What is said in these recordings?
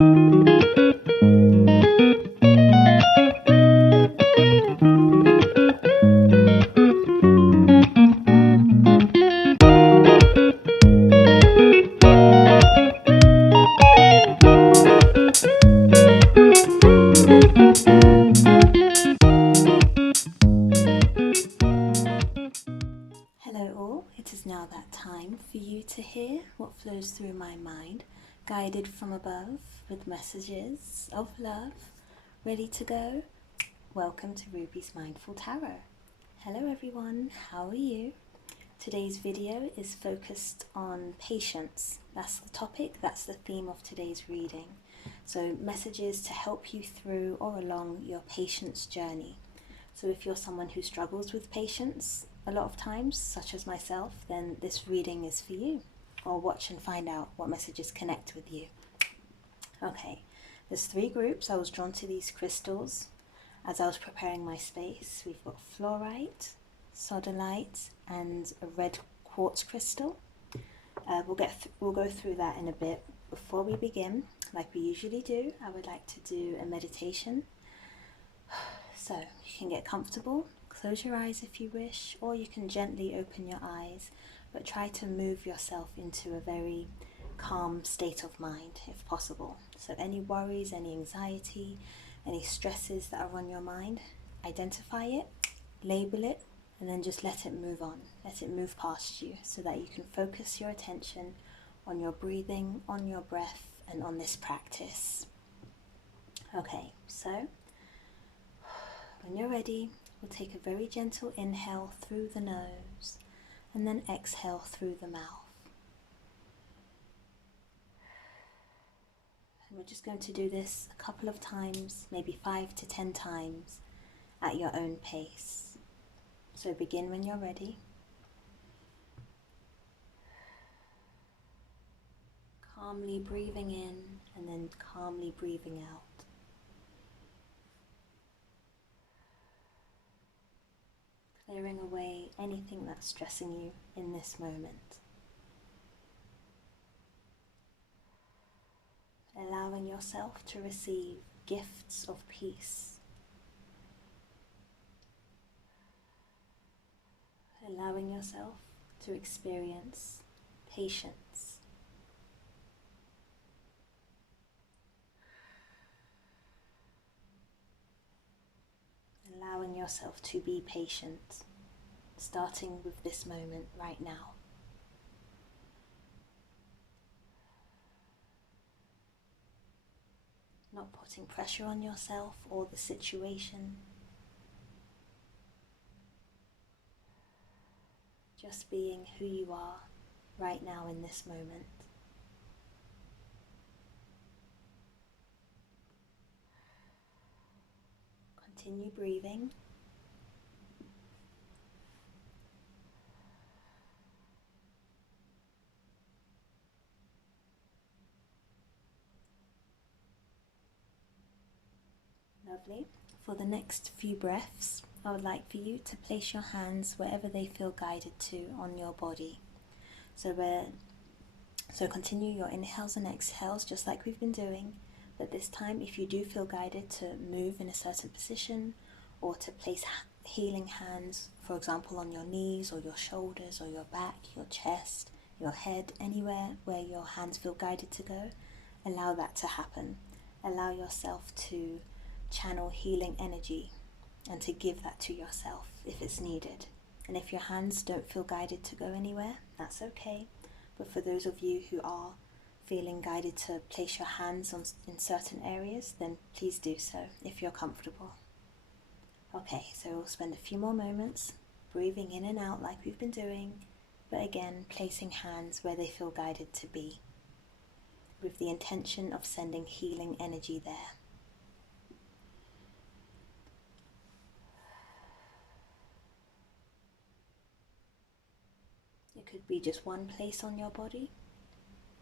Hello all, it is now that time for you to hear what flows through my mind, guided from above with messages of love, ready to go. Welcome to Ruby's Mindful Tarot. Hello everyone, how are you? Today's video is focused on patience. That's the topic, that's the theme of today's reading. So messages to help you through or along your patience journey. So if you're someone who struggles with patience a lot of times, such as myself, then this reading is for you. Or watch and find out what messages connect with you. Okay, there's 3 groups. I was drawn to these crystals as I was preparing my space. We've got Fluorite, Sodalite, and a red quartz crystal. We'll go through that in a bit. Before we begin, like we usually do, I would like to do a meditation. So you can get comfortable, close your eyes if you wish, or you can gently open your eyes, but try to move yourself into a very calm state of mind if possible. So any worries, any anxiety, any stresses that are on your mind, identify it, label it, and then just let it move on. Let it move past you so that you can focus your attention on your breathing, on your breath, and on this practice. Okay, so when you're ready, we'll take a very gentle inhale through the nose and then exhale through the mouth. And we're just going to do this a couple of times, maybe 5 to 10 times at your own pace. So begin when you're ready. Calmly breathing in and then calmly breathing out. Clearing away anything that's stressing you in this moment. Allowing yourself to receive gifts of peace. Allowing yourself to experience patience. Allowing yourself to be patient, starting with this moment right now. Not putting pressure on yourself or the situation. Just being who you are right now in this moment. Continue breathing. Lovely. For the next few breaths, I would like for you to place your hands wherever they feel guided to on your body. So continue your inhales and exhales just like we've been doing, but this time if you do feel guided to move in a certain position or to place healing hands, for example on your knees or your shoulders or your back, your chest, your head, anywhere where your hands feel guided to go, allow that to happen. Allow yourself to channel healing energy and to give that to yourself if it's needed. And if your hands don't feel guided to go anywhere, that's okay. But for those of you who are feeling guided to place your hands in certain areas, then please do so if you're comfortable. Okay, so we'll spend a few more moments breathing in and out like we've been doing, but again placing hands where they feel guided to be, with the intention of sending healing energy there. It could be just one place on your body,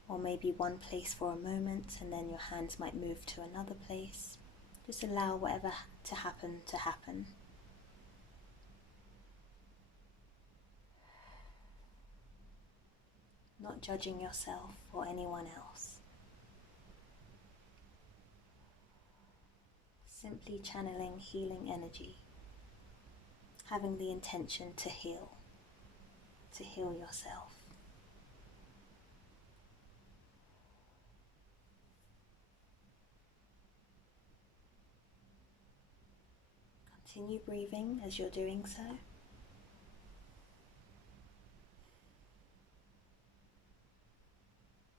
or maybe one place for a moment and then your hands might move to another place. Just allow whatever to happen to happen. Not judging yourself or anyone else. simply channeling healing energy, having the intention to heal yourself. Continue breathing as you're doing so.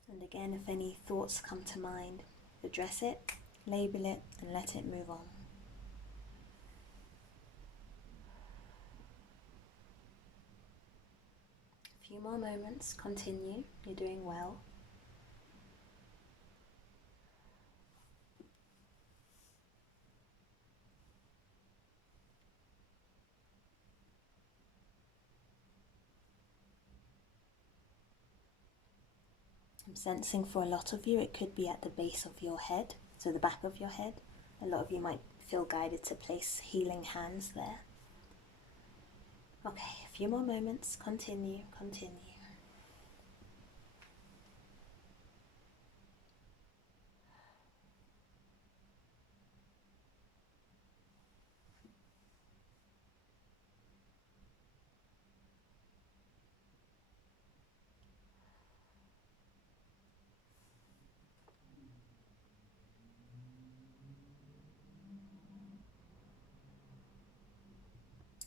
And again, if any thoughts come to mind, address it, label it, and let it move on. A few more moments, continue, you're doing well. I'm sensing for a lot of you it could be at the base of your head, so the back of your head. A lot of you might feel guided to place healing hands there. Okay, a few more moments, continue.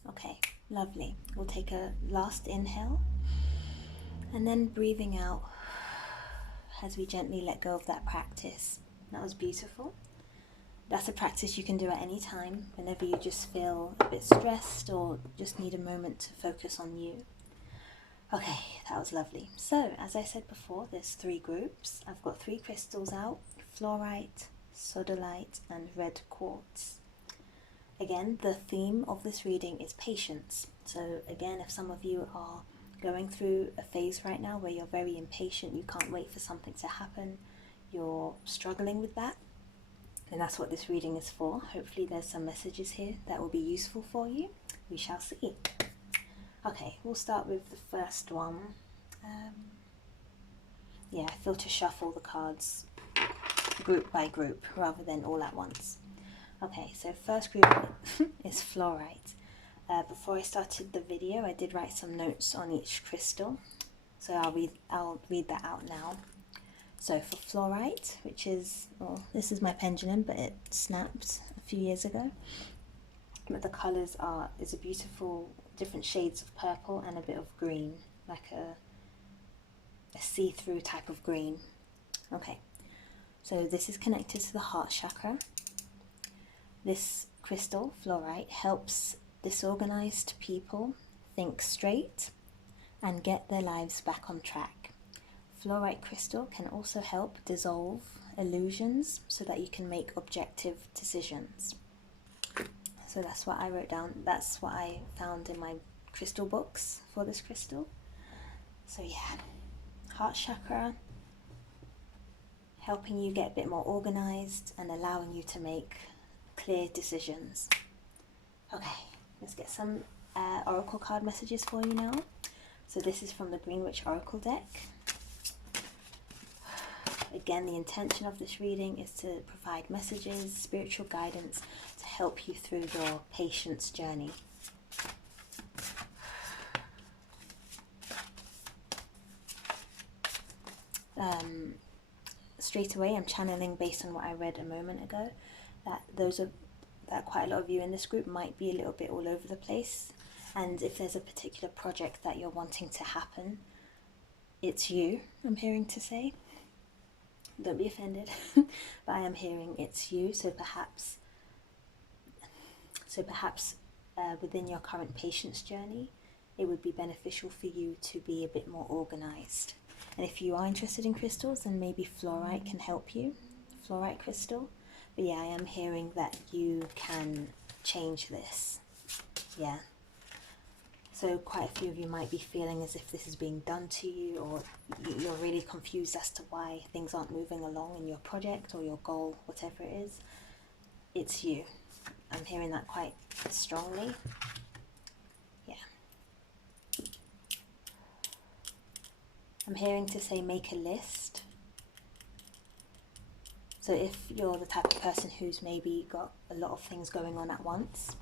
Okay, lovely. We'll take a last inhale and then breathing out as we gently let go of that practice. That was beautiful. That's a practice you can do at any time, whenever you just feel a bit stressed or just need a moment to focus on you. Okay, that was lovely. So, as I said before, there's 3 groups. I've got 3 crystals out: fluorite, sodalite, and red quartz. Again, the theme of this reading is patience. So again, if some of you are going through a phase right now where you're very impatient, you can't wait for something to happen, you're struggling with that, then that's what this reading is for. Hopefully there's some messages here that will be useful for you. We shall see. Okay, we'll start with the first one. I feel to shuffle the cards group by group rather than all at once. Okay, so first group is fluorite. Before I started the video, I did write some notes on each crystal, so I'll read that out now. So for fluorite, which is, well, this is my pendulum, but it snapped a few years ago. But the colours is a beautiful different shades of purple and a bit of green, like a see-through type of green. Okay, so this is connected to the heart chakra. This crystal, fluorite, helps disorganized people think straight and get their lives back on track. Fluorite crystal can also help dissolve illusions so that you can make objective decisions. So that's what I wrote down. That's what I found in my crystal books for this crystal. So yeah, heart chakra, helping you get a bit more organized and allowing you to make clear decisions. Okay, let's get some oracle card messages for you now. So this is from the Green Witch Oracle deck. Again, the intention of this reading is to provide messages, spiritual guidance to help you through your patience journey. Straight away, I'm channeling based on what I read a moment ago, that quite a lot of you in this group might be a little bit all over the place, and if there's a particular project that you're wanting to happen, it's you, I'm hearing to say. Don't be offended, but I am hearing it's you. So perhaps within your current patience journey, it would be beneficial for you to be a bit more organized. And if you are interested in crystals, then maybe fluorite can help you, fluorite crystal. But yeah, I am hearing that you can change this. Yeah. So quite a few of you might be feeling as if this is being done to you, or you're really confused as to why things aren't moving along in your project or your goal, whatever it is. It's you. I'm hearing that quite strongly. Yeah. I'm hearing to say make a list. So if you're the type of person who's maybe got a lot of things going on at once,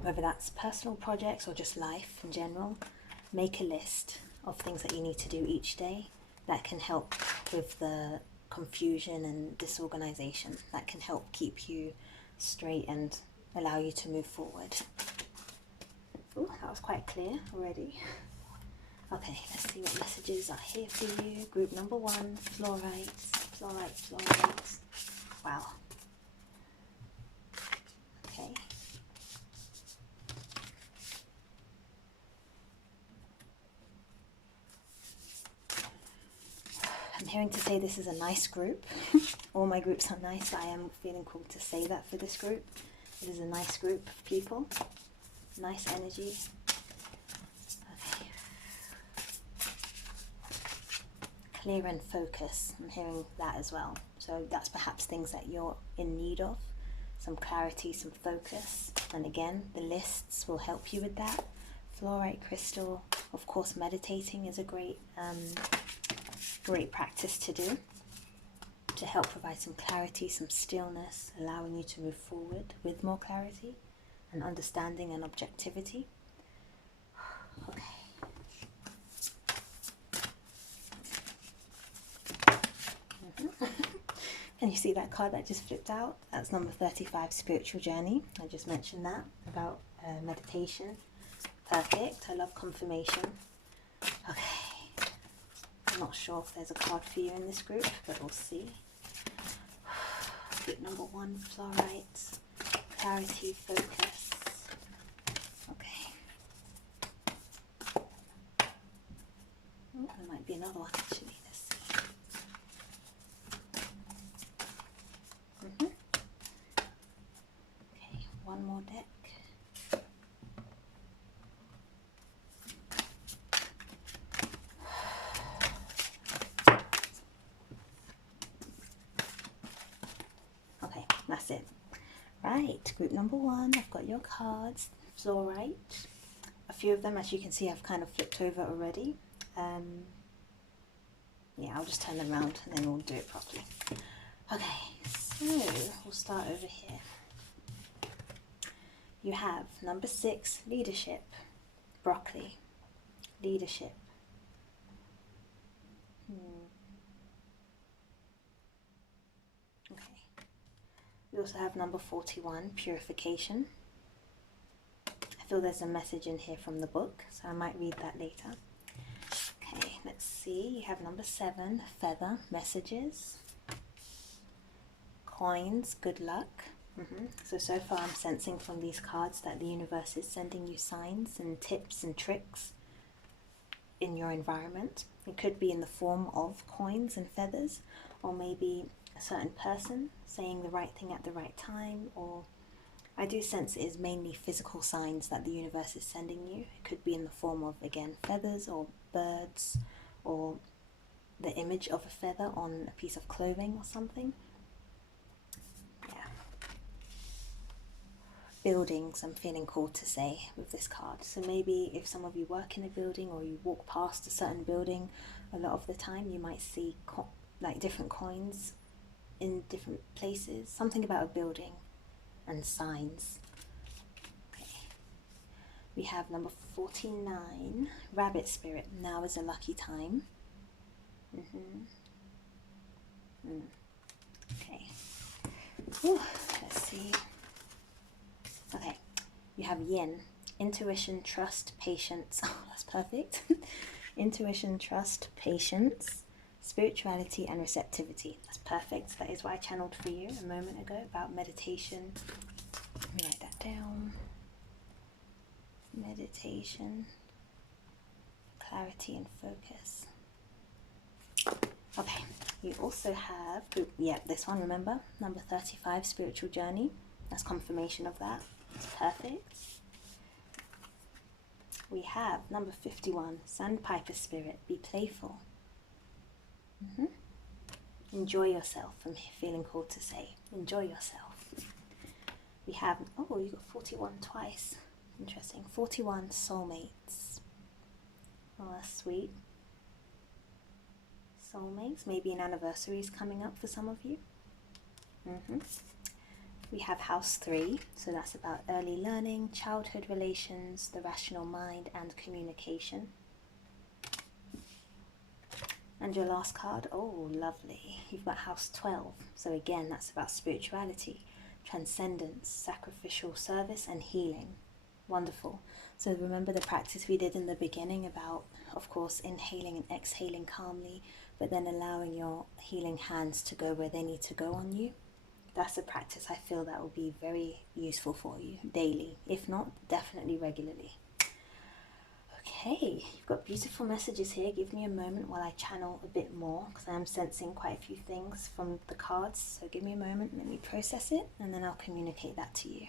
whether that's personal projects or just life in general, make a list of things that you need to do each day. That can help with the confusion and disorganization. That can help keep you straight and allow you to move forward. Oh, that was quite clear already. Okay, let's see what messages are here for you. Group number 1, fluorite, fluorite, fluorite. Wow. Okay. I'm hearing to say this is a nice group. All my groups are nice, but I am feeling called to say that for this group. It is a nice group of people. Nice energy. Okay. Clear and focus. I'm hearing that as well. So that's perhaps things that you're in need of. Some clarity, some focus. And again, the lists will help you with that. Fluorite crystal. Of course, meditating is a great practice to do, to help provide some clarity, some stillness, allowing you to move forward with more clarity and understanding and objectivity. Okay. Can you see that card that just flipped out? That's number 35, Spiritual Journey. I just mentioned that about meditation. Perfect. I love confirmation. Okay. I'm not sure if there's a card for you in this group, but we'll see. Group number 1, fluorite, clarity, focus. Okay. Oh, there might be another one actually. Let's see. Okay, one more deck. That's it. Right, group number 1, I've got your cards. Fluorite. A few of them, as you can see, I've kind of flipped over already. Yeah, I'll just turn them around and then we'll do it properly. Okay, so we'll start over here. You have number 6, leadership. Broccoli. Leadership. Okay. We also have number 41, purification. I feel there's a message in here from the book, so I might read that later. Okay, let's see. You have number 7, feather, messages. Coins, good luck. So far I'm sensing from these cards that the universe is sending you signs and tips and tricks in your environment. It could be in the form of coins and feathers, or maybe a certain person saying the right thing at the right time, or I do sense it is mainly physical signs that the universe is sending you. It could be in the form of, again, feathers or birds, or the image of a feather on a piece of clothing or something. Yeah. Buildings, I'm feeling called to say with this card. So maybe if some of you work in a building or you walk past a certain building, a lot of the time you might see like different coins in different places. Something about a building and signs. Okay. We have number 49, rabbit spirit. Now is a lucky time. Okay. Whew. Let's see. Okay. You have yin, intuition, trust, patience. Oh, that's perfect. Intuition, trust, patience, spirituality and receptivity. That's perfect. That is what I channeled for you a moment ago about meditation. Let me write that down. Meditation, clarity and focus. Okay, you also have, this one, remember, number 35, spiritual journey. That's confirmation of that. It's perfect. We have number 51, sandpiper spirit, be playful. Enjoy yourself. I'm feeling called to say, enjoy yourself. We have, oh, you got 41 twice. Interesting. 41 soulmates. Oh, that's sweet. Soulmates. Maybe an anniversary is coming up for some of you. We have house 3, so that's about early learning, childhood relations, the rational mind, and communication. And your last card, oh lovely, you've got house 12, so again that's about spirituality, transcendence, sacrificial service, and healing. Wonderful. So remember the practice we did in the beginning about, of course, inhaling and exhaling calmly, but then allowing your healing hands to go where they need to go on you. That's a practice I feel that will be very useful for you daily, if not definitely regularly. Okay, you've got beautiful messages here. Give me a moment while I channel a bit more, because I am sensing quite a few things from the cards. So give me a moment, let me process it, and then I'll communicate that to you.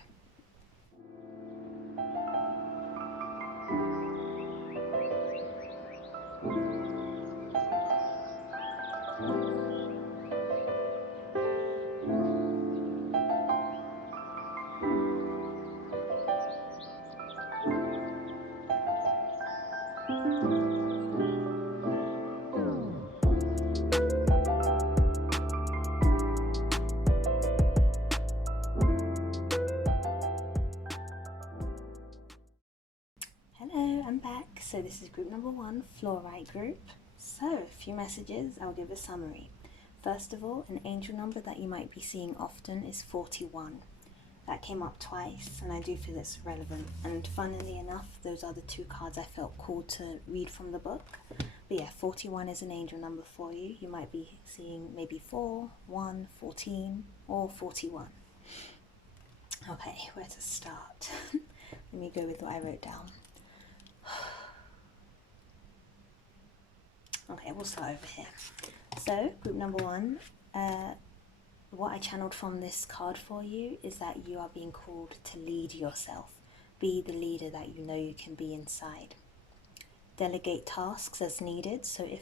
Hello, I'm back. So this is group number 1, Fluorite group. So a few messages, I'll give a summary. First of all, an angel number that you might be seeing often is 41. That came up twice, and I do feel it's relevant. And funnily enough, those are the 2 cards I felt called to read from the book. But yeah, 41 is an angel number for you. You might be seeing maybe 4, 1, 14, or 41. Okay, where to start? Let me go with what I wrote down. Okay, we'll start over here. So, group number 1, what I channeled from this card for you is that you are being called to lead yourself. Be the leader that you know you can be inside. Delegate tasks as needed. So if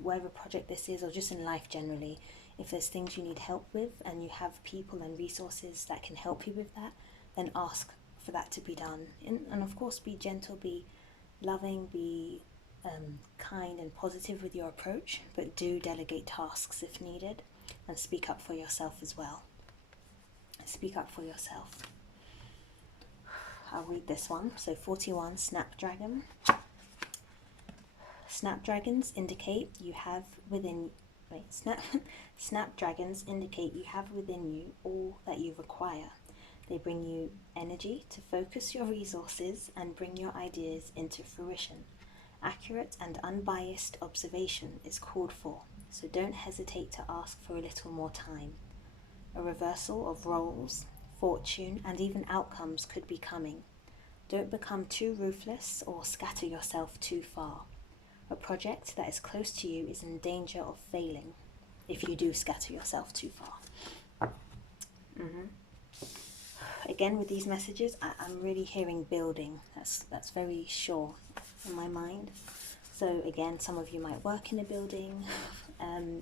whatever project this is, or just in life generally, if there's things you need help with and you have people and resources that can help you with that, then ask for that to be done. And of course, be gentle, be loving, be kind and positive with your approach, but do delegate tasks if needed, and speak up for yourself as well. Speak up for yourself. I'll read this one. So 41, Snapdragon. Snapdragons indicate you have within Snapdragons indicate you have within you all that you require. They bring you energy to focus your resources and bring your ideas into fruition. Accurate and unbiased observation is called for, so don't hesitate to ask for a little more time. A reversal of roles, fortune, and even outcomes could be coming. Don't become too ruthless or scatter yourself too far. A project that is close to you is in danger of failing if you do scatter yourself too far. Again, with these messages, I'm really hearing building. That's very sure in my mind. So again, some of you might work in a building,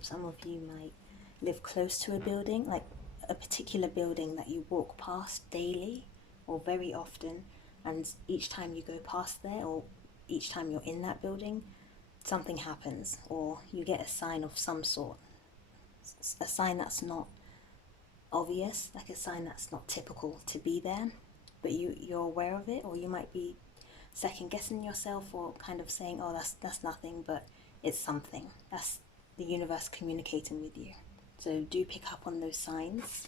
some of you might live close to a building, like a particular building that you walk past daily or very often, and each time you go past there or each time you're in that building, something happens, or you get a sign of some sort, a sign that's not obvious, like a sign that's not typical to be there, but you're aware of it, or you might be second guessing yourself or kind of saying, oh, that's nothing, but it's something. That's the universe communicating with you. So do pick up on those signs.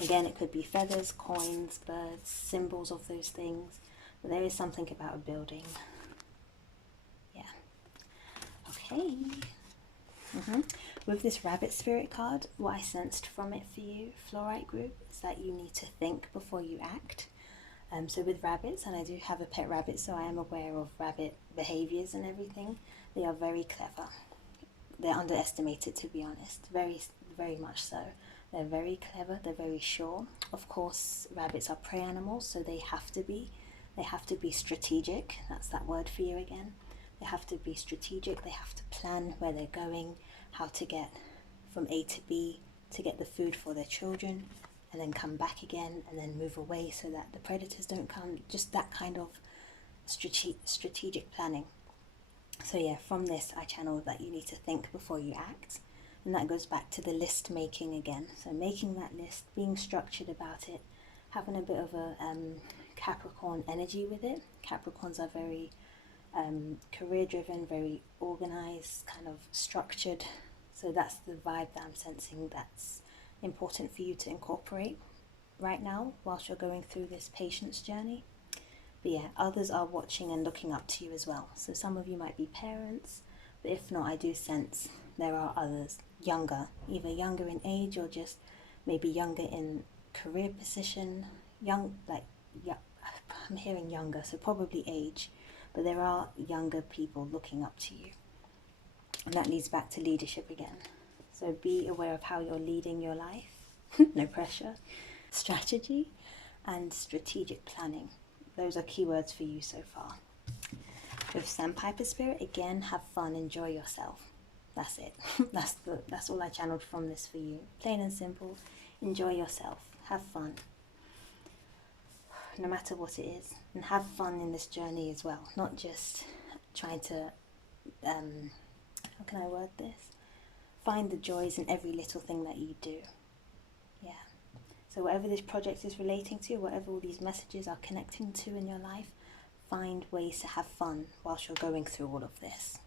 Again, it could be feathers, coins, birds, symbols of those things, but there is something about a building. Yeah. Okay. With this rabbit spirit card, what I sensed from it for you, Fluorite group, is that you need to think before you act. So with rabbits, and I do have a pet rabbit, so I am aware of rabbit behaviors and everything, they are very clever. They're underestimated, to be honest, very, very much so. They're very clever, they're very sure. Of course, rabbits are prey animals, so they have to be strategic. That's that word for you again. They have to be strategic, they have to plan where they're going, how to get from A to B to get the food for their children, and then come back again, and then move away so that the predators don't come. Just that kind of strategic planning. So yeah, from this I channeled that you need to think before you act. And that goes back to the list making again. So making that list, being structured about it, having a bit of a Capricorn energy with it. Capricorns are very career driven, very organized, kind of structured. So that's the vibe that I'm sensing that's important for you to incorporate right now whilst you're going through this patience journey. But yeah, others are watching and looking up to you as well. So some of you might be parents, but if not, I do sense there are others younger, either younger in age or just maybe younger in career position, young, like, yeah, I'm hearing younger, so probably age, but there are younger people looking up to you. And that leads back to leadership again. So be aware of how you're leading your life, no pressure, strategy, and strategic planning. Those are keywords for you so far. With Sandpiper Spirit, again, have fun, enjoy yourself. That's it. That's all I channeled from this for you. Plain and simple. Enjoy yourself. Have fun. No matter what it is. And have fun in this journey as well. Not just trying to, how can I word this? Find the joys in every little thing that you do. Yeah. So whatever this project is relating to, whatever all these messages are connecting to in your life, find ways to have fun whilst you're going through all of this.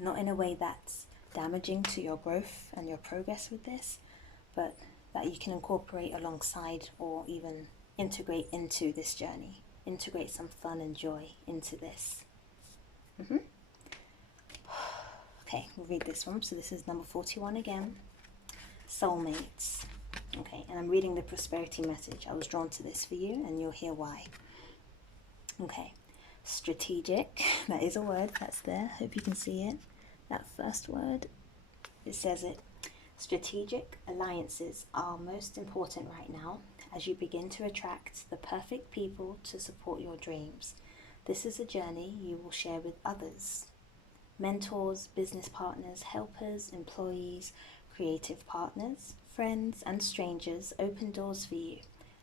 Not in a way that's damaging to your growth and your progress with this, but that you can incorporate alongside or even integrate into this journey. Integrate some fun and joy into this. Okay, we'll read this one. So this is number 41 again. Soulmates. Okay, and I'm reading the prosperity message. I was drawn to this for you, and you'll hear why. Okay, strategic. That is a word that's there. Hope you can see it. That first word, it says it. Strategic alliances are most important right now as you begin to attract the perfect people to support your dreams. This is a journey you will share with others. Mentors, business partners, helpers, employees, creative partners, friends and strangers open doors for you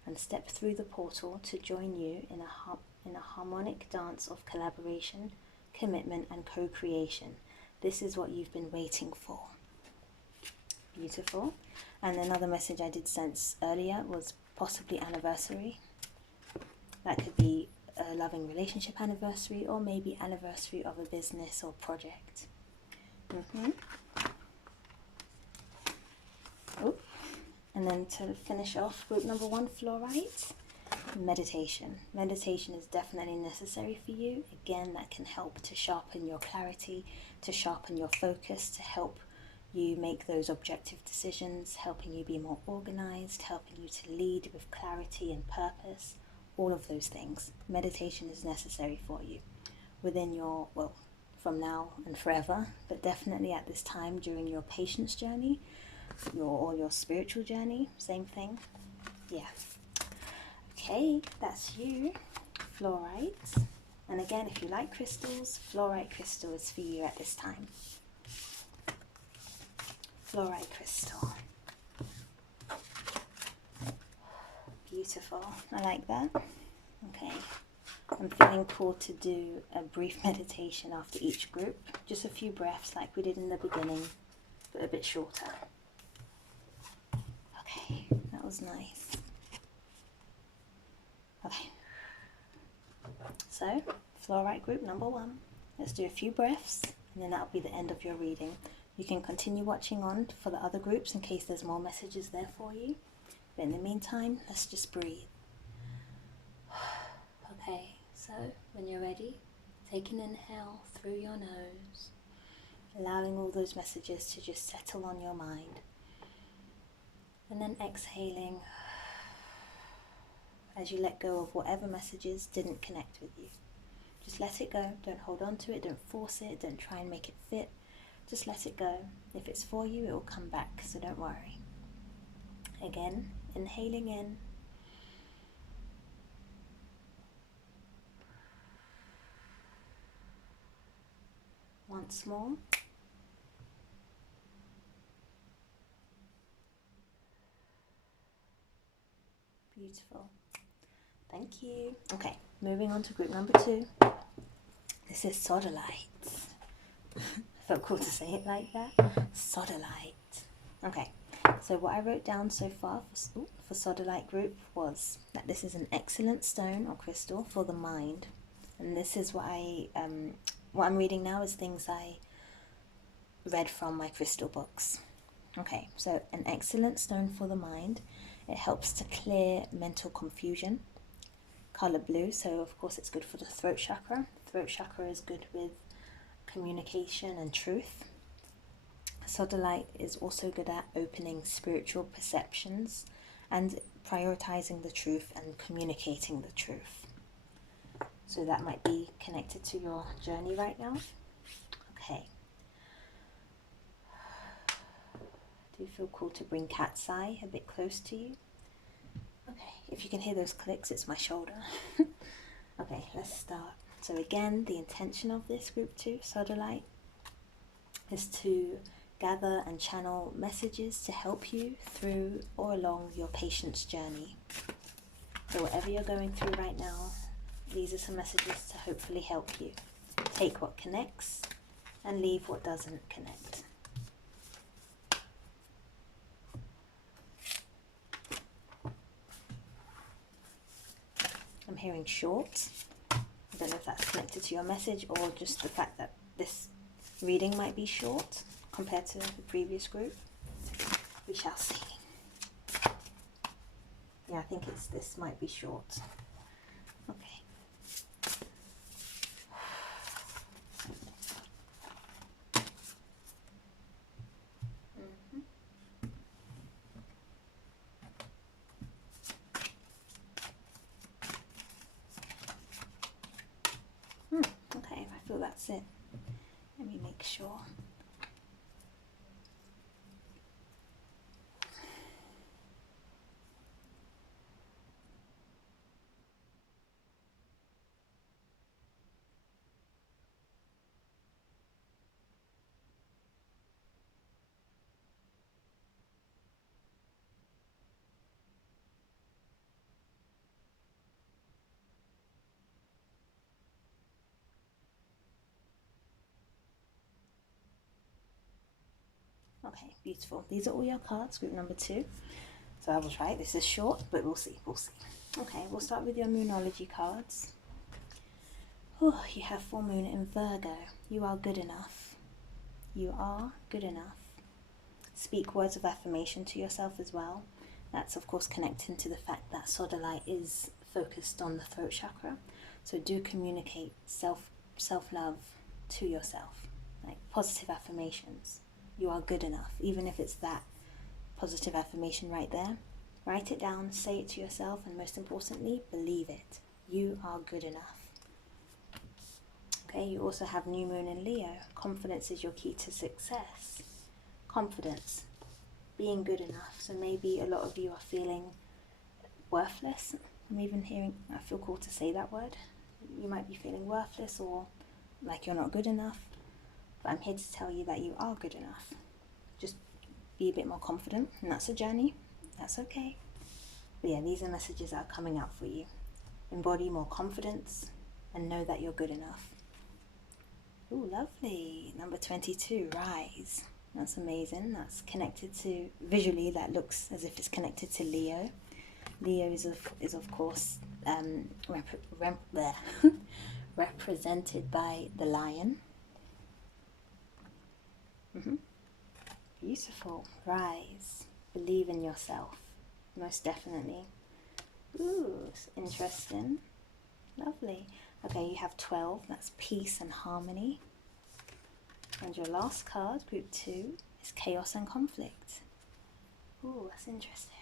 and step through the portal to join you in a harmonic dance of collaboration, commitment and co-creation. This is what you've been waiting for. Beautiful. And another message I did sense earlier was possibly anniversary. That could be a loving relationship anniversary or maybe anniversary of a business or project. Oh. And then to finish off, group number 1, Fluorite, meditation. Meditation is definitely necessary for you. Again, that can help to sharpen your clarity, to sharpen your focus, to help you make those objective decisions, helping you be more organized, helping you to lead with clarity and purpose, all of those things. Meditation is necessary for you within your, well, from now and forever, but definitely at this time during your patience journey, your spiritual journey, same thing. Yeah. Okay, that's you, Fluorite. And again, if you like crystals, Fluorite crystal is for you at this time. Fluorite crystal. Beautiful. I like that. Okay. I'm feeling called to do a brief meditation after each group. Just a few breaths like we did in the beginning, but a bit shorter. Okay, that was nice. Okay. So, Fluorite group number 1. Let's do a few breaths, and then that'll be the end of your reading. You can continue watching on for the other groups in case there's more messages there for you. But in the meantime, let's just breathe. Okay, so when you're ready, take an inhale through your nose, allowing all those messages to just settle on your mind. And then exhaling as you let go of whatever messages didn't connect with you. Just let it go. Don't hold on to it. Don't force it. Don't try and make it fit. Just let it go. If it's for you, it will come back, so don't worry. Again, inhaling in. Once more. Beautiful. Thank you. Okay, moving on to group number 2. This is Sodalite. felt cool to say it like that. Sodalite. Okay, so what I wrote down so far for Sodalite group was that this is an excellent stone or crystal for the mind. And this is what I'm reading now is things I read from my crystal books. Okay, so an excellent stone for the mind. It helps to clear mental confusion. Color blue, so of course it's good for the throat chakra. Throat chakra is good with communication and truth. Sodalite is also good at opening spiritual perceptions and prioritizing the truth and communicating the truth. So that might be connected to your journey right now. Okay. Do you feel cool to bring cat's eye a bit close to you? Okay, if you can hear those clicks, it's my shoulder. Okay, let's start. So again, the intention of this group 2, Sodalite, is to gather and channel messages to help you through or along your patient's journey. So whatever you're going through right now, these are some messages to hopefully help you. Take what connects and leave what doesn't connect. I'm hearing short. I don't know if that's connected to your message or just the fact that this reading might be short compared to the previous group. We shall see. Yeah, I think this might be short. Okay. Okay, I feel that's it. Let me make sure. Okay, beautiful. These are all your cards, group number 2. So I was right, this is short, but we'll see, we'll see. Okay, we'll start with your Moonology cards. Oh, you have full moon in Virgo. You are good enough. You are good enough. Speak words of affirmation to yourself as well. That's of course connecting to the fact that Sodalite is focused on the throat chakra. So do communicate self-love to yourself, like positive affirmations. You are good enough, even if it's that positive affirmation right there. Write it down, say it to yourself, and most importantly, believe it. You are good enough. Okay, you also have new moon in Leo. Confidence is your key to success. Confidence, being good enough. So maybe a lot of you are feeling worthless. I'm even hearing, I feel called to say that word. You might be feeling worthless or like you're not good enough. But I'm here to tell you that you are good enough. Just be a bit more confident, and that's a journey. That's okay. But yeah, these are messages that are coming out for you. Embody more confidence and know that you're good enough. Ooh, lovely. Number 22, rise. That's amazing. That's connected to, visually that looks as if it's connected to Leo. Leo is of course represented by the lion. Beautiful. Rise. Believe in yourself. Most definitely. Ooh, interesting. Lovely. Okay, you have 12. That's peace and harmony. And your last card, group 2, is chaos and conflict. Ooh, that's interesting.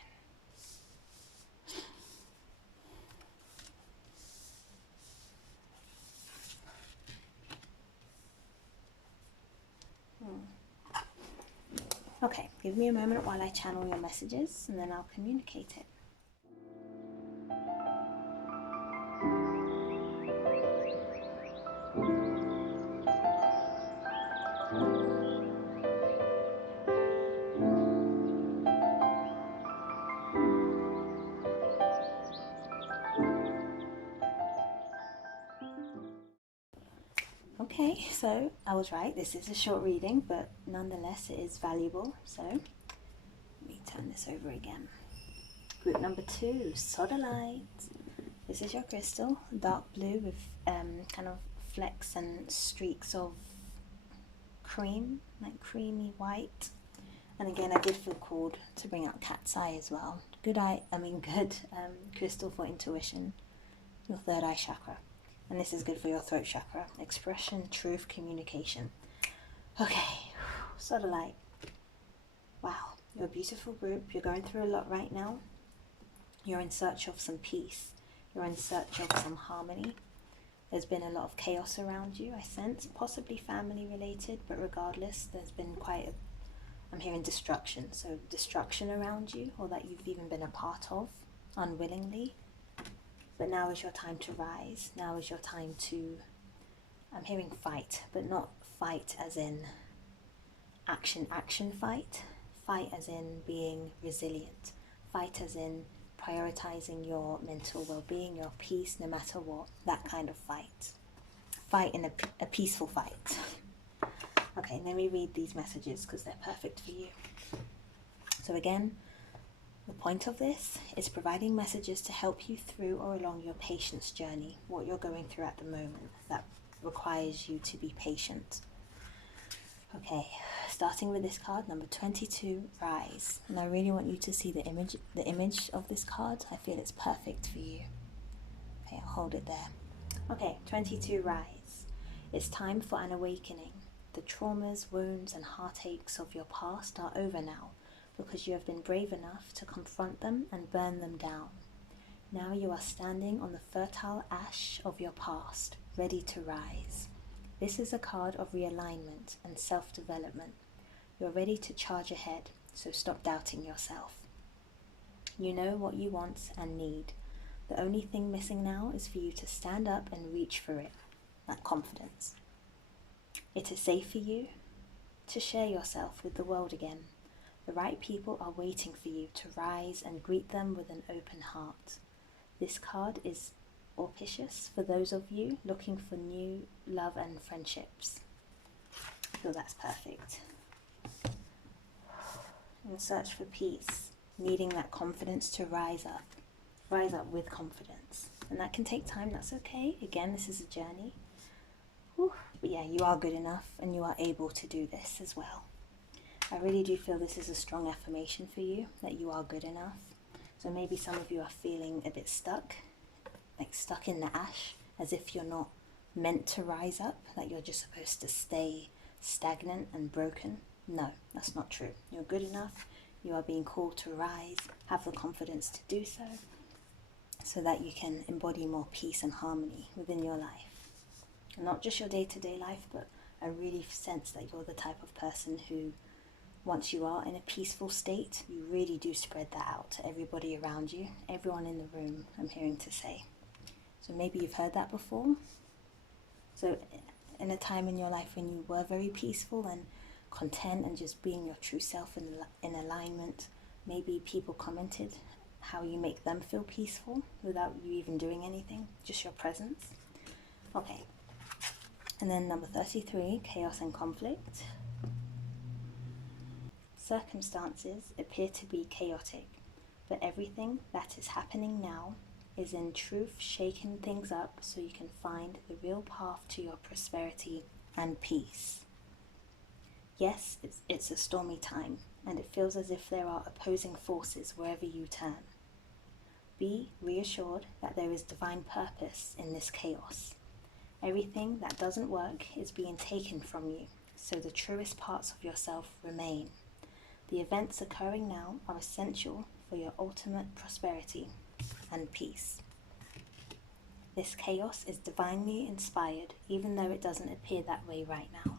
Okay, give me a moment while I channel your messages and then I'll communicate it. Okay, Okay, so I was right. This is a short reading, but nonetheless it is valuable. So let me turn this over again. Group number 2, Sodalite. This is your crystal, dark blue with kind of flecks and streaks of cream, like creamy white. And again, I did feel called to bring out cat's eye as well. Good crystal for intuition, your third eye chakra. And this is good for your throat chakra, expression, truth, communication. Okay, Sodalite. Wow, you're a beautiful group. You're going through a lot right now. You're in search of some peace. You're in search of some harmony. There's been a lot of chaos around you, I sense, possibly family related, but regardless, there's been I'm hearing destruction. So destruction around you, or that you've even been a part of, unwillingly. But now is your time to rise. Now is your time to, I'm hearing fight, but not fight as in action fight. Fight as in being resilient. Fight as in prioritizing your mental well-being, your peace, no matter what. That kind of fight. Fight in a peaceful fight. Okay, let me read these messages because they're perfect for you. So again, the point of this is providing messages to help you through or along your patience journey, what you're going through at the moment that requires you to be patient. Okay, starting with this card, number 22, Rise. And I really want you to see the image of this card. I feel it's perfect for you. Okay, I'll hold it there. Okay, 22, Rise. It's time for an awakening. The traumas, wounds, and heartaches of your past are over now, because you have been brave enough to confront them and burn them down. Now you are standing on the fertile ash of your past, ready to rise. This is a card of realignment and self-development. You're ready to charge ahead, so stop doubting yourself. You know what you want and need. The only thing missing now is for you to stand up and reach for it, that confidence. It is safe for you to share yourself with the world again. The right people are waiting for you to rise and greet them with an open heart. This card is auspicious for those of you looking for new love and friendships. I feel that's perfect. In search for peace, needing that confidence to rise up with confidence. And that can take time, that's okay. Again, this is a journey. Whew. But yeah, you are good enough and you are able to do this as well. I really do feel this is a strong affirmation for you, that you are good enough. So maybe some of you are feeling a bit stuck, like stuck in the ash, as if you're not meant to rise up, that you're just supposed to stay stagnant and broken. No, that's not true. You're good enough. You are being called to rise, have the confidence to do so that you can embody more peace and harmony within your life. And not just your day-to-day life, but I really sense that you're the type of person who, once you are in a peaceful state, you really do spread that out to everybody around you, everyone in the room, I'm hearing to say. So maybe you've heard that before. So in a time in your life when you were very peaceful and content and just being your true self in alignment, maybe people commented how you make them feel peaceful without you even doing anything, just your presence. Okay. And then number 33, Chaos and Conflict. Circumstances appear to be chaotic, but everything that is happening now is in truth shaking things up so you can find the real path to your prosperity and peace. Yes, it's a stormy time, and it feels as if there are opposing forces wherever you turn. Be reassured that there is divine purpose in this chaos. Everything that doesn't work is being taken from you, so the truest parts of yourself remain. The events occurring now are essential for your ultimate prosperity and peace. This chaos is divinely inspired, even though it doesn't appear that way right now.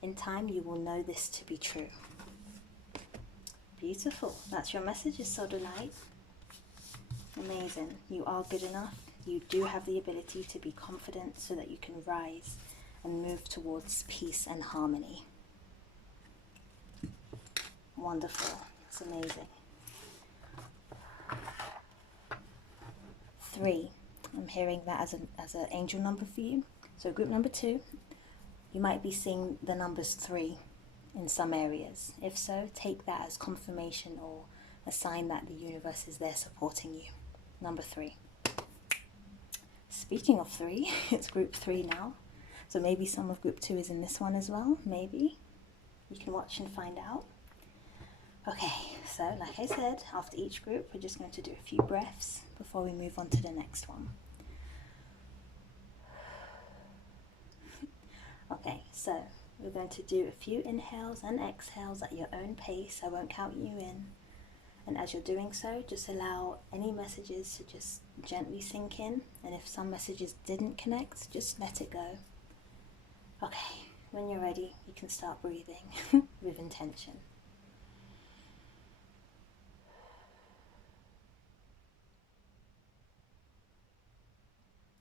In time, you will know this to be true. Beautiful. That's your message, Sodalite. Amazing. You are good enough. You do have the ability to be confident so that you can rise and move towards peace and harmony. Wonderful. It's amazing. 3. I'm hearing that as an angel number for you. So group number 2, You might be seeing the numbers 3 in some areas. If so, take that as confirmation or a sign that the universe is there supporting you. Number 3. Speaking of 3, it's group 3 now. So maybe some of group 2 is in this one as well. Maybe. You can watch and find out. Okay, so like I said, after each group, we're just going to do a few breaths before we move on to the next one. Okay, so we're going to do a few inhales and exhales at your own pace. I won't count you in. And as you're doing so, just allow any messages to just gently sink in. And if some messages didn't connect, just let it go. Okay, when you're ready, you can start breathing with intention.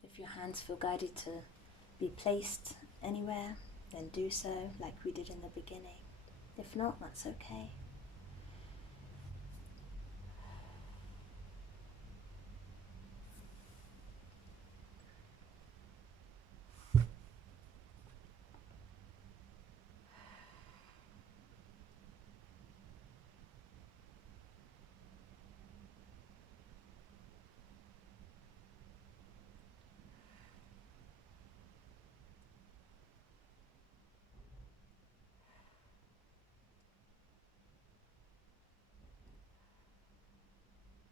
If your hands feel guided to be placed anywhere, then do so like we did in the beginning. If not, that's okay.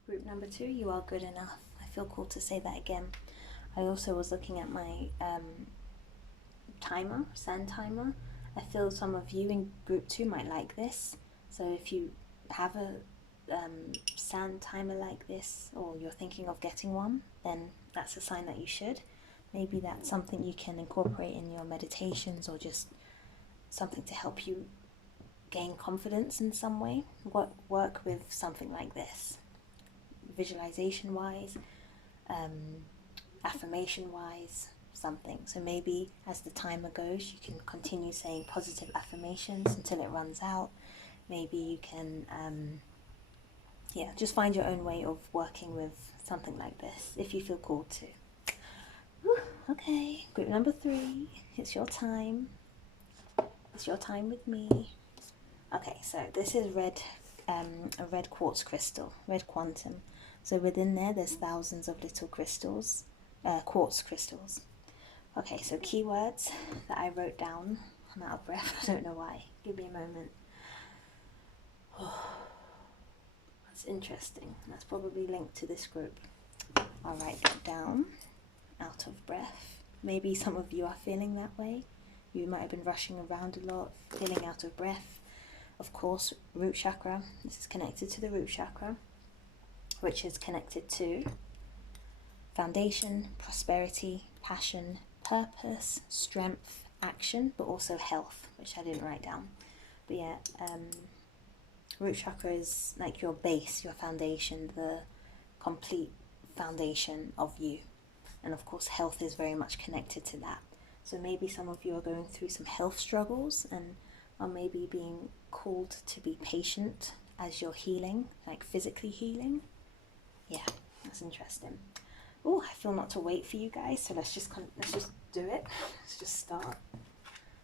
Group number 2, you are good enough. I feel called to say that again. I also was looking at my sand timer. I feel some of you in group 2 might like this. So if you have a sand timer like this, or you're thinking of getting one, then that's a sign that you should. Maybe that's something you can incorporate in your meditations, or just something to help you gain confidence in some way. Work with something like this. Visualization wise, affirmation wise, something. So maybe as the timer goes, you can continue saying positive affirmations until it runs out. Maybe you can just find your own way of working with something like this if you feel called to. Whew, okay, group number 3, it's your time. It's your time with me. Okay, so this is a red quartz crystal, red quantum. So within there's thousands of little crystals, quartz crystals. Okay, so keywords that I wrote down. I'm out of breath, I don't know why. Give me a moment. That's interesting. That's probably linked to this group. I'll write that down. Out of breath. Maybe some of you are feeling that way. You might have been rushing around a lot, feeling out of breath. Of course, root chakra. This is connected to the root chakra, which is connected to foundation, prosperity, passion, purpose, strength, action, but also health, which I didn't write down. But yeah, root chakra is like your base, your foundation, the complete foundation of you. And of course, health is very much connected to that. So maybe some of you are going through some health struggles and are maybe being called to be patient as you're healing, like physically healing. Yeah, that's interesting. Oh, I feel not to wait for you guys, so let's just do it. Let's just start.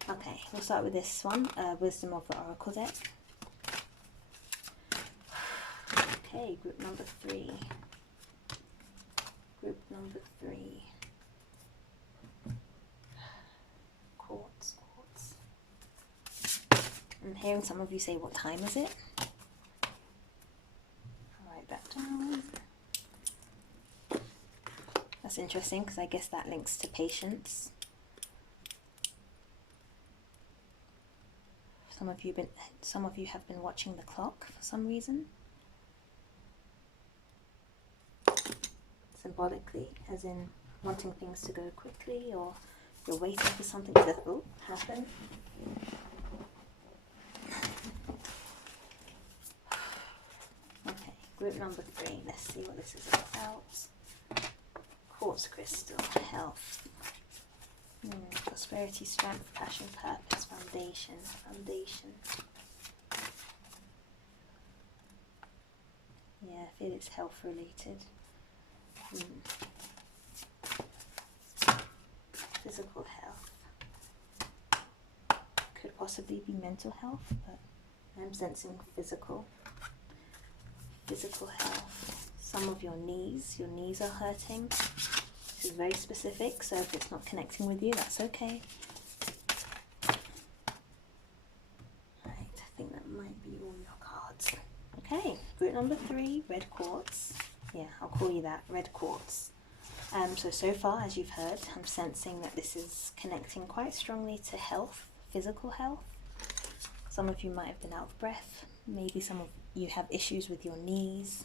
Okay, we'll start with this one, Wisdom of the Oracle deck. Okay, group number 3. Group number 3. Quartz. I'm hearing some of you say, what time is it? I'll write that down. That's interesting because I guess that links to patience. Some of you have been watching the clock for some reason. Symbolically, as in wanting things to go quickly, or you're waiting for something to happen. Okay, group number 3. Let's see what this is about. Quartz crystal, health, prosperity, strength, passion, purpose, foundation. Yeah, I feel it's health related. Physical health. could possibly be mental health, but I'm sensing physical health. Some of your knees are hurting. This is very specific, so if it's not connecting with you, that's okay. Right, I think that might be all your cards. Okay, group number 3, red quartz. Yeah, I'll call you that, red quartz. So far, as you've heard, I'm sensing that this is connecting quite strongly to health, physical health. Some of you might have been out of breath. Maybe some of you have issues with your knees.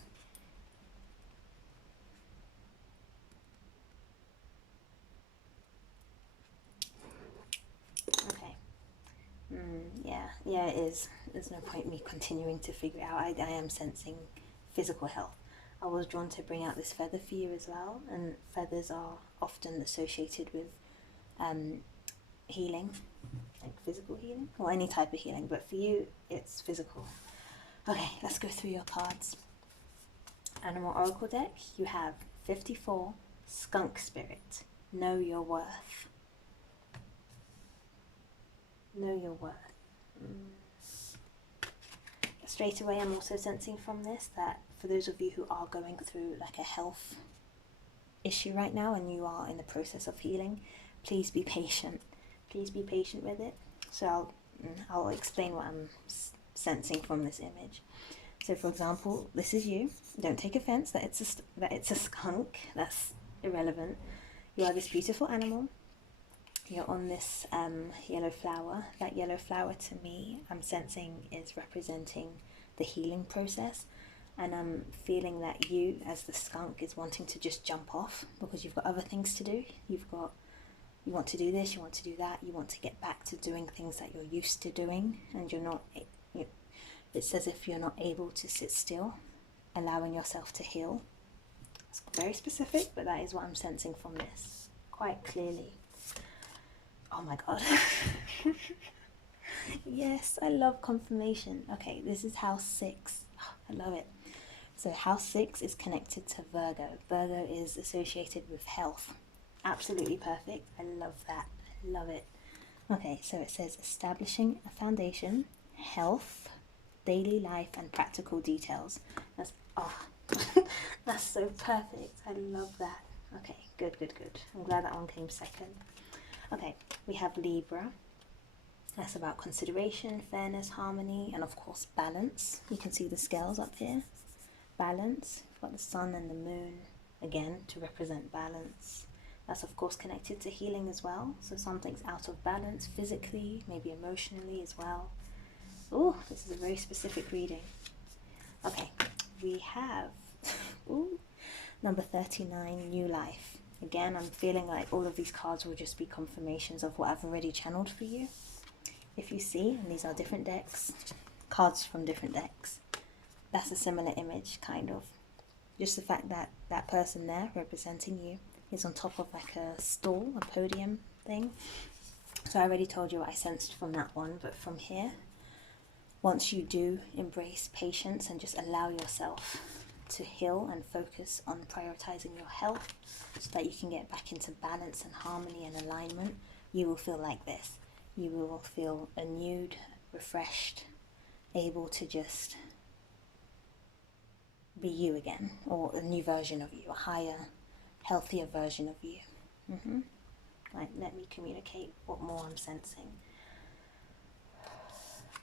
Okay. Yeah, it is. There's no point me continuing to figure it out. I am sensing physical health. I was drawn to bring out this feather for you as well, and feathers are often associated with healing, like physical healing, or any type of healing, but for you, it's physical. Okay, let's go through your cards. Animal Oracle deck, you have 54, Skunk Spirit, Know Your Worth. Know your worth. Straight away, I'm also sensing from this that for those of you who are going through like a health issue right now and you are in the process of healing, please be patient. Please be patient with it. So I'll explain what I'm sensing from this image. So for example, this is you. Don't take offense that it's a skunk. That's irrelevant. You are this beautiful animal. You're on this yellow flower. That yellow flower to me, I'm sensing is representing the healing process. And I'm feeling that you, as the skunk, is wanting to just jump off because you've got other things to do. You want to do this, you want to do that, you want to get back to doing things that you're used to doing, and you're not, it's as if you're not able to sit still, allowing yourself to heal. It's very specific, but that is what I'm sensing from this, quite clearly. Oh my god. Yes, I love confirmation. Okay, this is house 6. Oh, I love it. So house 6 is connected to Virgo. Virgo is associated with health. Absolutely perfect. I love that. I love it. Okay, so it says establishing a foundation, health, daily life, and practical details. That's that's so perfect. I love that. Okay, good. I'm glad that one came second. Okay, we have Libra. That's about consideration, fairness, harmony, and of course balance. You can see the scales up here. Balance. We've got the sun and the moon again to represent balance. That's of course connected to healing as well. So something's out of balance physically, maybe emotionally as well. Oh, this is a very specific reading. Okay, we have number 39, New Life. Again, I'm feeling like all of these cards will just be confirmations of what I've already channeled for you. If you see, and these are different decks, cards from different decks, that's a similar image, kind of. Just the fact that that person there representing you is on top of like a stall, a podium thing. So I already told you what I sensed from that one, but from here, once you do embrace patience and just allow yourself to heal and focus on prioritizing your health so that you can get back into balance and harmony and alignment, you will feel like this. You will feel renewed, refreshed, able to just be you again, or a new version of you, a higher, healthier version of you. Right, let me communicate what more I'm sensing.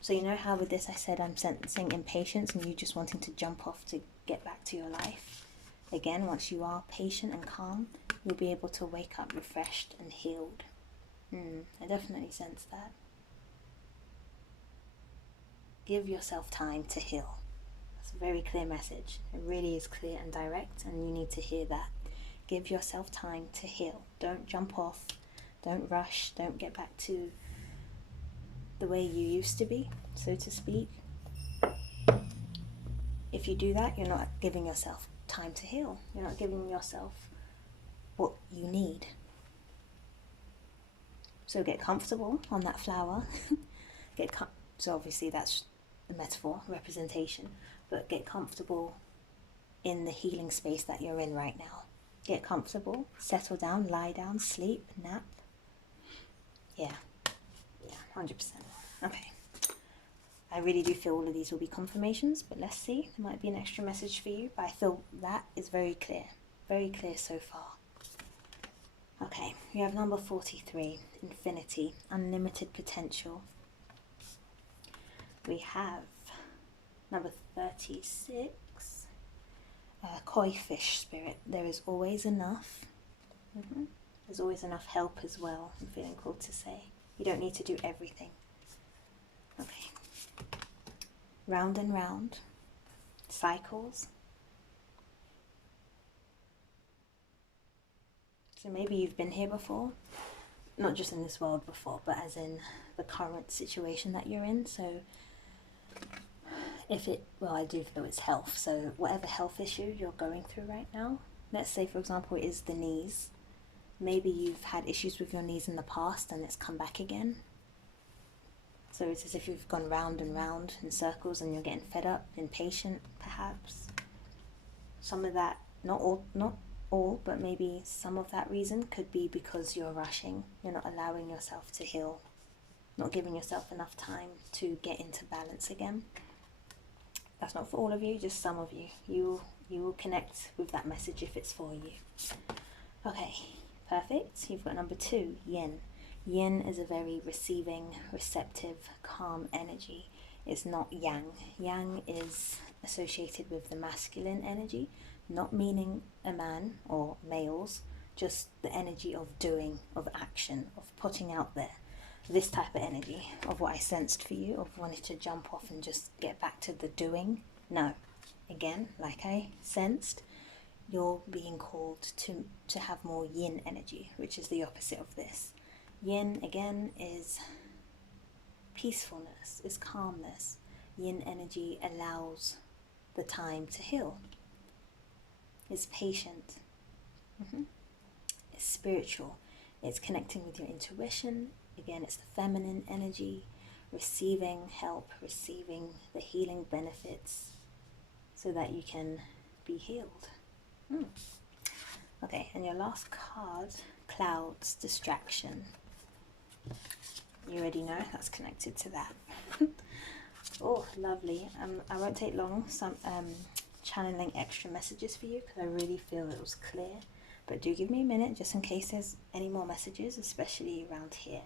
So you know how with this I said I'm sensing impatience and you just wanting to jump off to get back to your life? Again, once you are patient and calm, you'll be able to wake up refreshed and healed. I definitely sense that. Give yourself time to heal. That's a very clear message. It really is clear and direct, and you need to hear that. Give yourself time to heal. Don't jump off. Don't rush. Don't get back to the way you used to be, so to speak. If you do that, you're not giving yourself time to heal. You're not giving yourself what you need. So get comfortable on that flower. So obviously that's a metaphor, representation, but get comfortable in the healing space that you're in right now. Get comfortable, settle down, lie down, sleep, nap. Yeah, 100%. Okay. I really do feel all of these will be confirmations, but let's see. There might be an extra message for you, but I feel that is very clear. Very clear so far. Okay, we have number 43, infinity, unlimited potential. We have number 36, koi fish spirit. There is always enough. There's always enough help as well, I'm feeling called to say. You don't need to do everything. Okay. Round and round. Cycles. So maybe you've been here before. Not just in this world before, but as in the current situation that you're in. So if it, well, I do feel it's health. So whatever health issue you're going through right now, let's say for example it is the knees. Maybe you've had issues with your knees in the past and it's come back again. So it's as if you've gone round and round in circles and you're getting fed up, impatient perhaps. Some of that, not all, but maybe some of that reason could be because you're rushing. You're not allowing yourself to heal, not giving yourself enough time to get into balance again. That's not for all of you, just some of you. You will connect with that message if it's for you. Okay, perfect. You've got number 2, yin. Yin is a very receiving, receptive, calm energy. It's not yang. Yang is associated with the masculine energy, not meaning a man or males, just the energy of doing, of action, of putting out there. This type of energy of what I sensed for you, of wanting to jump off and just get back to the doing. No. Again, like I sensed, you're being called to have more yin energy, which is the opposite of this. Yin, again, is peacefulness, is calmness. Yin energy allows the time to heal. It's patient. It's spiritual. It's connecting with your intuition. Again, it's the feminine energy, receiving help, receiving the healing benefits so that you can be healed. Okay, and your last card, clouds, distraction. You already know that's connected to that. Oh, lovely. I won't take long. Some channeling extra messages for you because I really feel it was clear. But do give me a minute just in case there's any more messages, especially around here.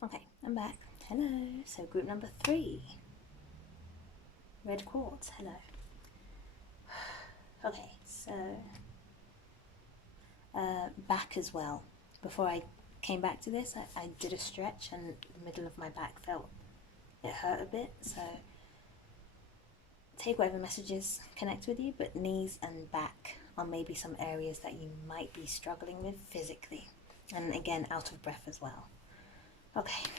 Okay, I'm back. Hello. So group number 3. Red quartz. Hello. Okay, so back as well. Before I came back to this, I did a stretch and the middle of my back felt it hurt a bit. So take whatever messages connect with you, but knees and back are maybe some areas that you might be struggling with physically. And again, out of breath as well. Okay.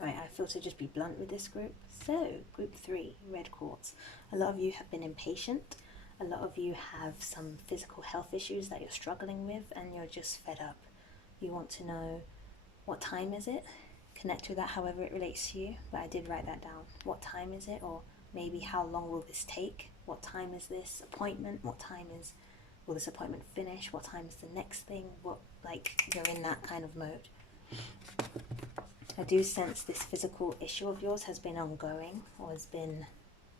Alright, I feel to just be blunt with this group. So, group 3, red quartz. A lot of you have been impatient. A lot of you have some physical health issues that you're struggling with and you're just fed up. You want to know, what time is it? Connect with that however it relates to you. But I did write that down. What time is it? Or maybe how long will this take? What time is this appointment? What time will this appointment finish? What time is the next thing? Like, you're in that kind of mode. I do sense this physical issue of yours has been ongoing, or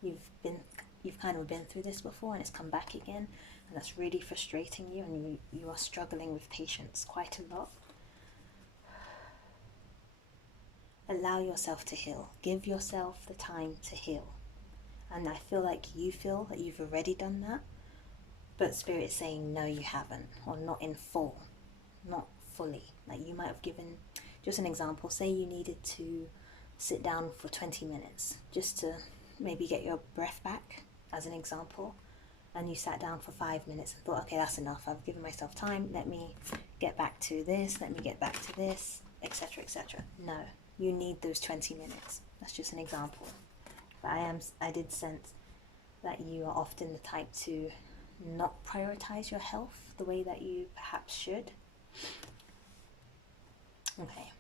you've kind of been through this before and it's come back again, and that's really frustrating you, and you are struggling with patience quite a lot. Allow yourself to heal. Give yourself the time to heal. And I feel like you feel that you've already done that, but Spirit is saying, no, you haven't, or not in full, not fully. Like you might have given, just an example, say you needed to sit down for 20 minutes just to maybe get your breath back, as an example, and you sat down for 5 minutes and thought, okay, that's enough, I've given myself time, let me get back to this, let me get back to this, etc., etc. No, you need those 20 minutes. That's just an example. But I did sense that you are often the type to not prioritize your health the way that you perhaps should. Okay.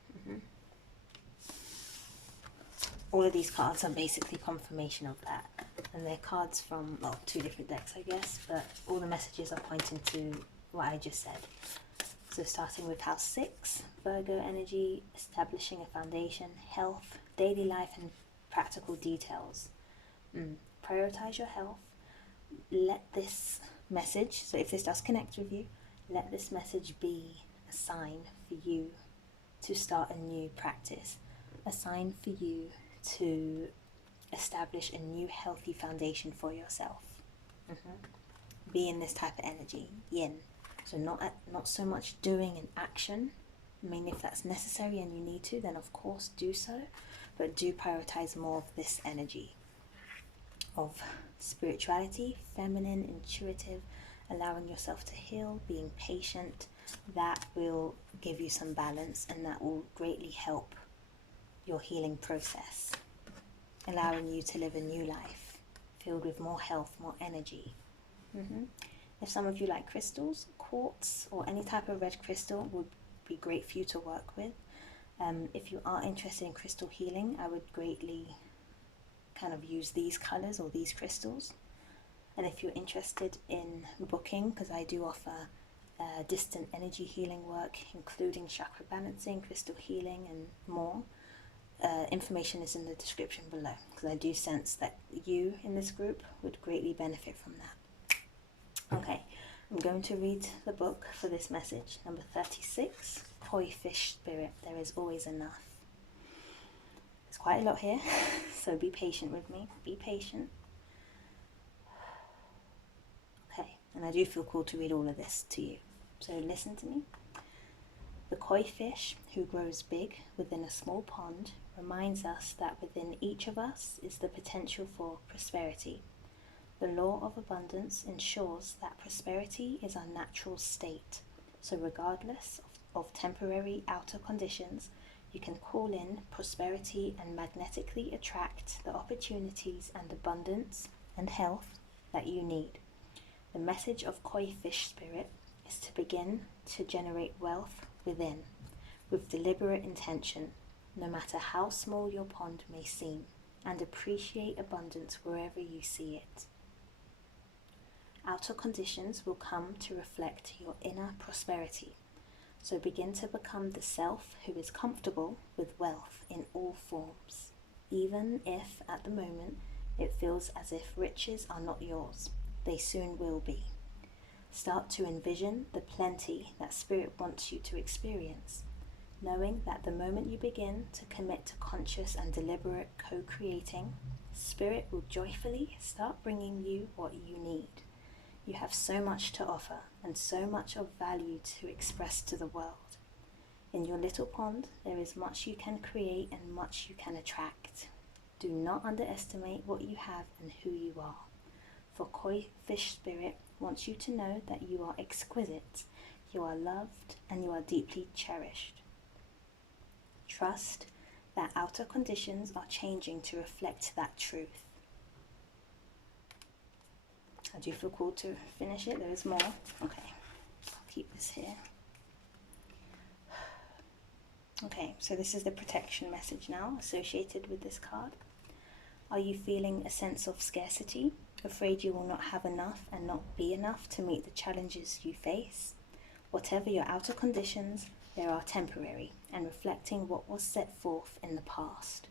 All of these cards are basically confirmation of that, and they're cards from, well, 2 different decks, I guess, but all the messages are pointing to what I just said. So starting with house 6, Virgo energy, establishing a foundation, health, daily life, and practical details. Prioritize your health. Let this message, so if this does connect with you, let this message be a sign for you to start a new practice, a sign for you to establish a new healthy foundation for yourself. Be in this type of energy, yin. So not so much doing and action. I mean, if that's necessary and you need to, then of course do so, but do prioritize more of this energy of spirituality, feminine, intuitive, allowing yourself to heal, being patient. That will give you some balance, and that will greatly help your healing process, allowing you to live a new life filled with more health, more energy. If some of you like crystals, quartz or any type of red crystal would be great for you to work with. If you are interested in crystal healing, I would greatly kind of use these colors or these crystals. And if you're interested in booking, because I do offer distant energy healing work, including chakra balancing, crystal healing, and more, information is in the description below, because I do sense that you in this group would greatly benefit from that. Okay, I'm going to read the book for this message, number 36, Koi Fish Spirit, There Is Always Enough. There's quite a lot here, so be patient with me, be patient. Okay, and I do feel called to read all of this to you, so listen to me. The koi fish who grows big within a small pond reminds us that within each of us is the potential for prosperity. The law of abundance ensures that prosperity is our natural state, so regardless of temporary outer conditions, you can call in prosperity and magnetically attract the opportunities and abundance and health that you need. The message of Koi Fish Spirit is to begin to generate wealth within, with deliberate intention, no matter how small your pond may seem, and appreciate abundance wherever you see it. Outer conditions will come to reflect your inner prosperity, so begin to become the self who is comfortable with wealth in all forms, even if at the moment it feels as if riches are not yours. They soon will be. Start to envision the plenty that Spirit wants you to experience, knowing that the moment you begin to commit to conscious and deliberate co-creating, Spirit will joyfully start bringing you what you need. You have so much to offer and so much of value to express to the world. In your little pond, there is much you can create and much you can attract. Do not underestimate what you have and who you are. For Koi Fish Spirit wants you to know that you are exquisite, you are loved, and you are deeply cherished. Trust that outer conditions are changing to reflect that truth. I do feel called to finish it. There is more. Okay, I'll keep this here. Okay, so this is the protection message now associated with this card. Are you feeling a sense of scarcity? Afraid you will not have enough and not be enough to meet the challenges you face? Whatever your outer conditions, they are temporary and reflecting what was set forth in the past.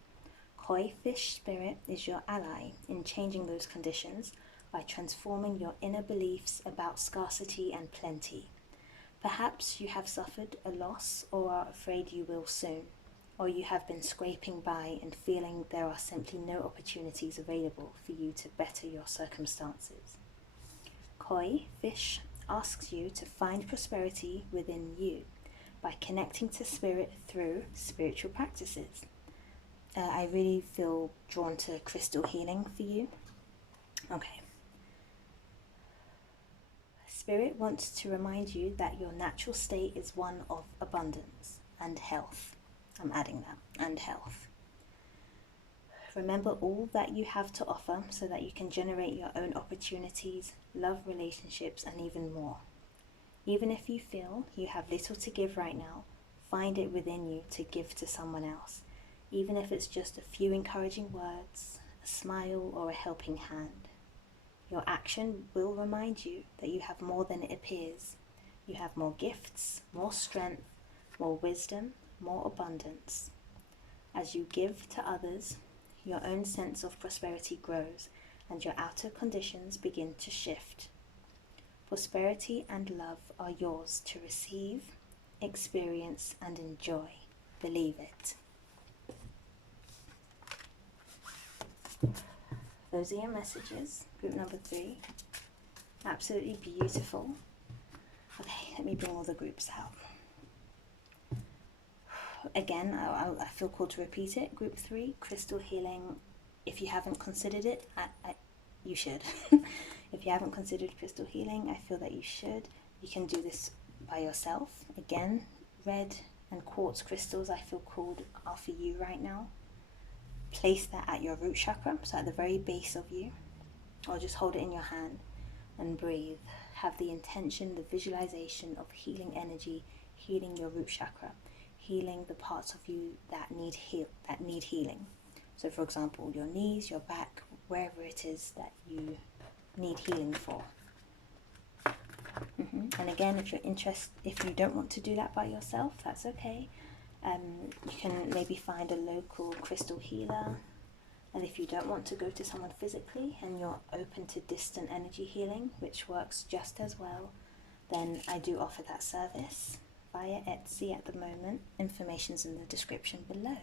Koi Fish Spirit is your ally in changing those conditions by transforming your inner beliefs about scarcity and plenty. Perhaps you have suffered a loss or are afraid you will soon, or you have been scraping by and feeling there are simply no opportunities available for you to better your circumstances. koi, fish, asks you to find prosperity within you by connecting to spirit through spiritual practices. I really feel drawn to crystal healing for you. Okay. Spirit wants to remind you that your natural state is one of abundance and health. I'm adding that, and health. Remember all that you have to offer so that you can generate your own opportunities, love, relationships, and even more. Even if you feel you have little to give right now, find it within you to give to someone else, even if it's just a few encouraging words, a smile, or a helping hand. Your action will remind you that you have more than it appears. You have more gifts, more strength, more wisdom, more abundance. As you give to others, your own sense of prosperity grows and your outer conditions begin to shift. Prosperity and love are yours to receive, experience, and enjoy. Believe it. Those are your messages. Group number 3. Absolutely beautiful. Okay, let me bring all the groups out. Again, I feel called to repeat it. Group 3, crystal healing. If you haven't considered it, you should. If you haven't considered crystal healing, I feel that you should. You can do this by yourself. Again, red and quartz crystals I feel called are for you right now. Place that at your root chakra, so at the very base of you, or just hold it in your hand and breathe. Have the intention, the visualization of healing energy, healing your root chakra, healing the parts of you that need healing. So for example, your knees, your back, wherever it is that you need healing for. And again, if you don't want to do that by yourself, that's okay. You can maybe find a local crystal healer. And if you don't want to go to someone physically and you're open to distant energy healing, which works just as well, then I do offer that service via Etsy at the moment. Information's in the description below.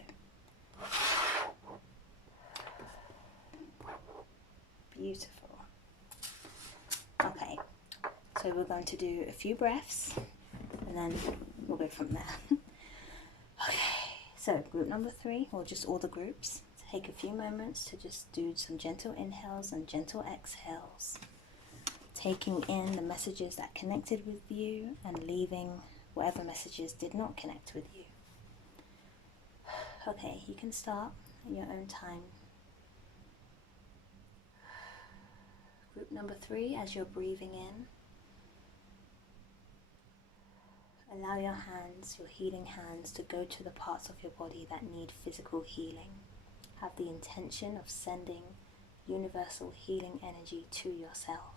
Beautiful. Okay, so we're going to do a few breaths and then we'll go from there. Okay, so group number 3, or just all the groups, take a few moments to just do some gentle inhales and gentle exhales, taking in the messages that connected with you and leaving whatever messages did not connect with you. Okay, you can start in your own time. Group number 3, as you're breathing in, allow your hands, your healing hands, to go to the parts of your body that need physical healing. Have the intention of sending universal healing energy to yourself.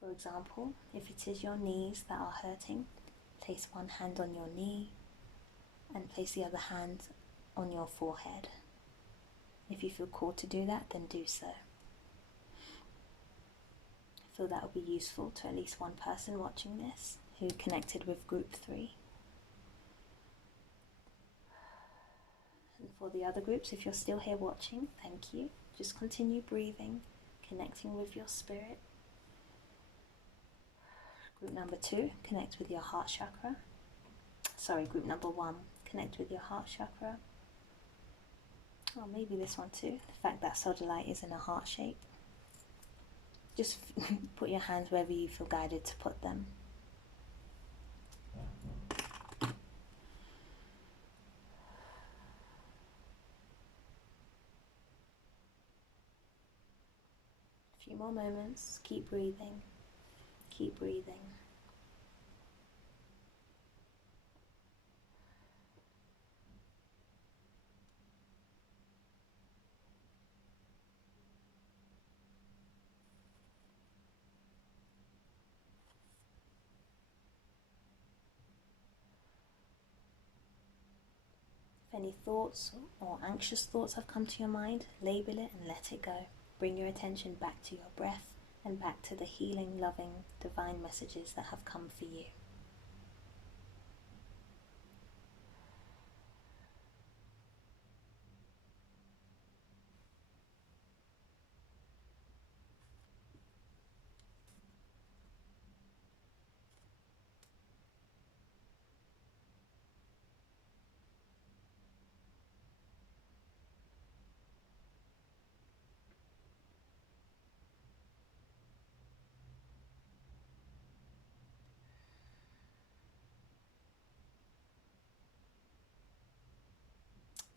For example, if it is your knees that are hurting, place one hand on your knee and place the other hand on your forehead. If you feel called to do that, then do so. I feel that will be useful to at least one person watching this who connected with group 3. And for the other groups, if you're still here watching, thank you. Just continue breathing, connecting with your spirit. Group number 2, connect with your heart chakra. Group number 1, connect with your heart chakra. Or maybe this one too, the fact that Sodalite is in a heart shape. Just put your hands wherever you feel guided to put them. A few more moments, keep breathing, keep breathing. If any thoughts or anxious thoughts have come to your mind, label it and let it go. Bring your attention back to your breath and back to the healing, loving, divine messages that have come for you.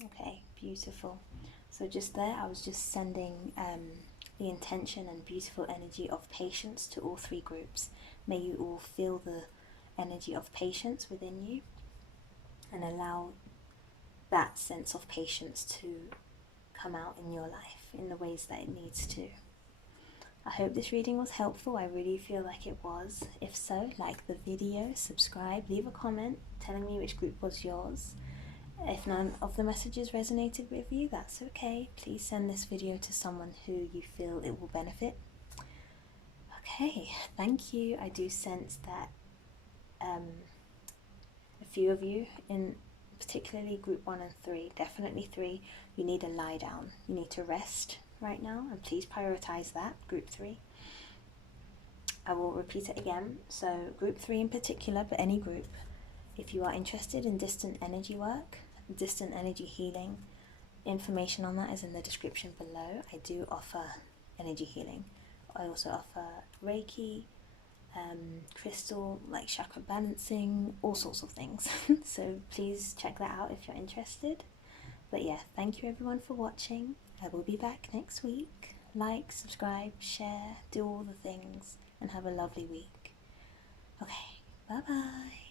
Okay, beautiful. So just there, I was just sending the intention and beautiful energy of patience to all three groups. May you all feel the energy of patience within you and allow that sense of patience to come out in your life in the ways that it needs to. I hope this reading was helpful. I really feel like it was. If so, like the video, subscribe, leave a comment telling me which group was yours. If none of the messages resonated with you, that's okay. Please send this video to someone who you feel it will benefit. Okay, thank you. I do sense that a few of you, in particularly group 1 and 3, definitely 3, you need a lie down. You need to rest right now, and please prioritize that, group 3. I will repeat it again. So group 3 in particular, but any group, if you are interested in distant energy work, distant energy healing, information on that is in the description below. I do offer energy healing. I also offer Reiki, crystal, like chakra balancing, all sorts of things. So please check that out if you're interested. But yeah, thank you everyone for watching. I will be back next week. Like, subscribe, share, do all the things, and have a lovely week. Okay, bye bye.